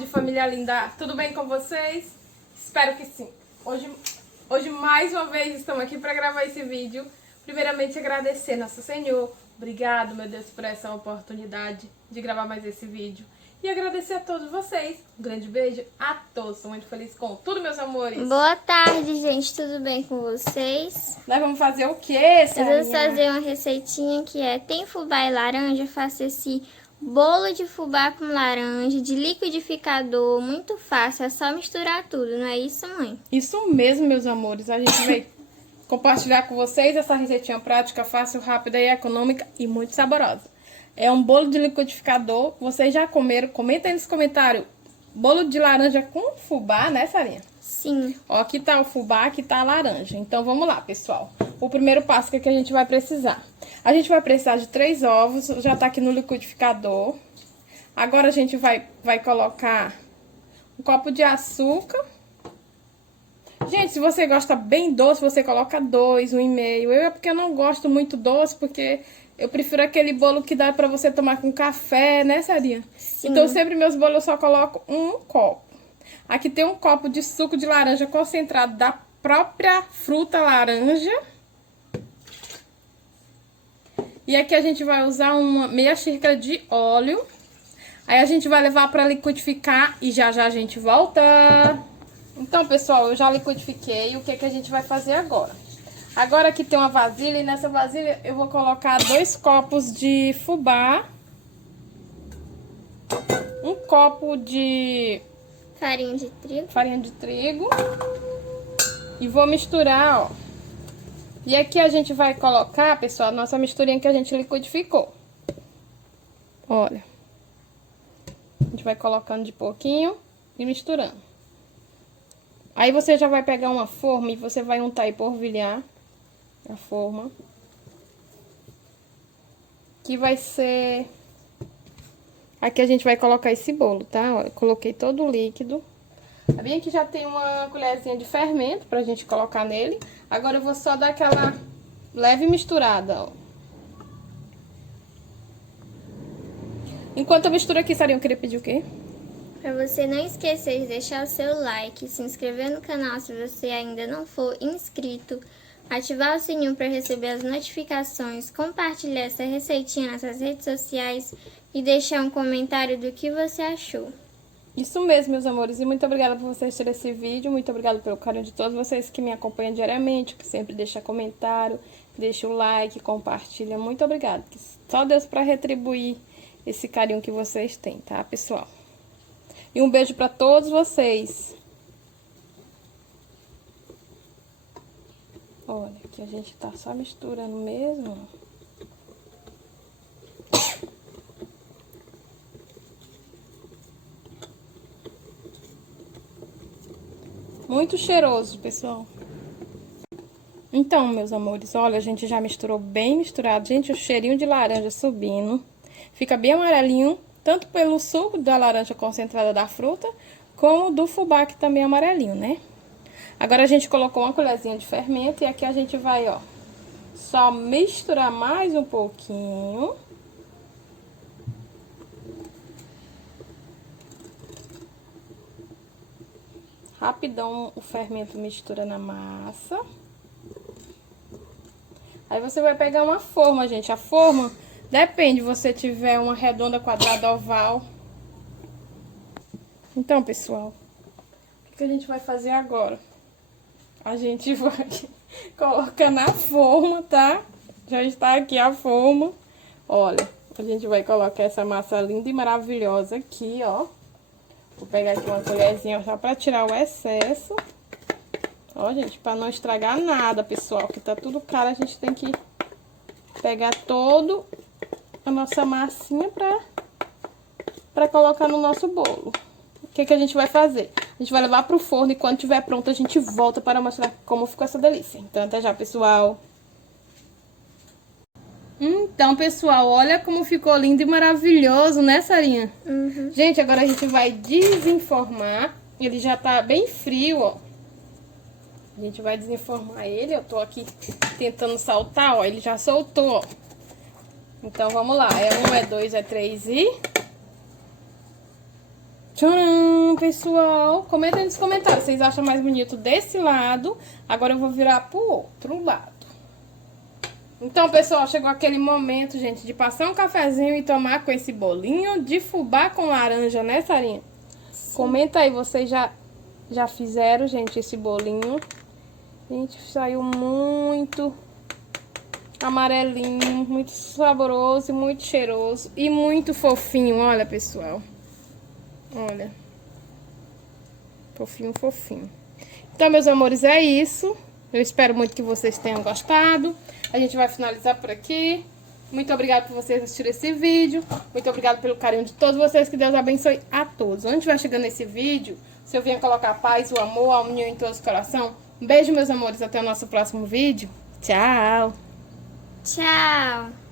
tarde, família linda! Tudo bem com vocês? Espero que sim. Hoje mais uma vez estamos aqui para gravar esse vídeo. Primeiramente agradecer Nosso Senhor. Obrigado, meu Deus, por essa oportunidade de gravar mais esse vídeo. E agradecer a todos vocês. Um grande beijo a todos. Estou muito feliz com tudo, meus amores. Boa tarde, gente. Tudo bem com vocês? Nós vamos fazer o quê, Sarinha? Eu vou fazer uma receitinha que tem fubá e laranja. Eu faço esse bolo de fubá com laranja, de liquidificador. Muito fácil, é só misturar tudo, não é isso, mãe? Isso mesmo, meus amores. A gente vai compartilhar com vocês essa receitinha prática, fácil, rápida e econômica e muito saborosa. É um bolo de liquidificador. Vocês já comeram? Comenta aí nos comentários. Bolo de laranja com fubá, né, Sarinha? Sim. Ó, aqui tá o fubá, aqui tá a laranja. Então, vamos lá, pessoal. O primeiro passo que a gente vai precisar. A gente vai precisar de 3 ovos, já tá aqui no liquidificador. Agora, a gente vai colocar um copo de açúcar. Gente, se você gosta bem doce, você coloca 2, 1,5. É porque eu não gosto muito doce, porque eu prefiro aquele bolo que dá pra você tomar com café, né, Sarinha? Sim. Então, sempre meus bolos eu só coloco um copo. Aqui tem um copo de suco de laranja concentrado da própria fruta laranja. E aqui a gente vai usar uma meia xícara de óleo. Aí a gente vai levar para liquidificar e já já a gente volta. Então, pessoal, eu já liquidifiquei. O que que a gente vai fazer agora? Agora aqui tem uma vasilha e nessa vasilha eu vou colocar 2 copos de fubá. Um copo de Farinha de trigo. farinha de trigo. E vou misturar, ó. E aqui a gente vai colocar, pessoal, a nossa misturinha que a gente liquidificou. Olha. A gente vai colocando de pouquinho e misturando. Aí você já vai pegar uma forma e você vai untar e polvilhar a forma. Que vai ser... Aqui a gente vai colocar esse bolo, tá? Ó, eu coloquei todo o líquido. Bem aqui já tem uma colherzinha de fermento pra gente colocar nele. Agora eu vou só dar aquela leve misturada, ó. Enquanto eu misturo aqui, Sarinha, eu queria pedir o quê? Pra você não esquecer de deixar o seu like, se inscrever no canal se você ainda não for inscrito, ativar o sininho para receber as notificações, compartilhar essa receitinha nas suas redes sociais e deixar um comentário do que você achou. Isso mesmo, meus amores, e muito obrigada por vocês terem esse vídeo, muito obrigada pelo carinho de todos vocês que me acompanham diariamente, que sempre deixam comentário, deixa o like, compartilha, muito obrigada. Só Deus para retribuir esse carinho que vocês têm, tá, pessoal? E um beijo para todos vocês. Olha, aqui a gente tá só misturando mesmo. Muito cheiroso, pessoal. Então, meus amores, olha, a gente já misturou bem misturado. Gente, o cheirinho de laranja subindo. Fica bem amarelinho, tanto pelo suco da laranja concentrada da fruta, como do fubá, que também é amarelinho, né? Agora a gente colocou uma colherzinha de fermento e aqui a gente vai, ó, só misturar mais um pouquinho. Rapidão o fermento mistura na massa. Aí você vai pegar uma forma, gente. A forma, depende, você tiver uma redonda, quadrada, oval. Então, pessoal, o que a gente vai fazer agora? A gente vai colocar na forma, tá? Já está aqui a forma. Olha, a gente vai colocar essa massa linda e maravilhosa aqui, ó. Vou pegar aqui uma colherzinha só pra tirar o excesso. Ó, gente, pra não estragar nada, pessoal, que tá tudo caro, a gente tem que pegar todo a nossa massinha pra colocar no nosso bolo. O que que a gente vai fazer? A gente vai levar pro forno e quando tiver pronto a gente volta para mostrar como ficou essa delícia. Então, até já, pessoal. Então, pessoal, olha como ficou lindo e maravilhoso, né, Sarinha? Uhum. Gente, agora a gente vai desenformar. Ele já tá bem frio, ó. A gente vai desenformar ele. Eu tô aqui tentando saltar, ó. Ele já soltou, ó. Então, vamos lá. É 1, é 2, é 3 e... Tcharam! pessoal. Comenta aí nos comentários. Vocês acham mais bonito desse lado? Agora eu vou virar pro outro lado. Então, pessoal, chegou aquele momento, gente, de passar um cafezinho e tomar com esse bolinho de fubá com laranja, né, Sarinha? Sim. Comenta aí, vocês já fizeram, gente, esse bolinho. Gente, saiu muito amarelinho, muito saboroso, muito cheiroso e muito fofinho, olha, pessoal. Olha. Fofinho, fofinho. Então, meus amores, é isso. Eu espero muito que vocês tenham gostado. A gente vai finalizar por aqui. Muito obrigada por vocês assistirem esse vídeo. Muito obrigada pelo carinho de todos vocês. Que Deus abençoe a todos. Onde vai chegando esse vídeo, se eu vier colocar a paz, o amor, a união em todos os corações. Um beijo, meus amores. Até o nosso próximo vídeo. Tchau. Tchau.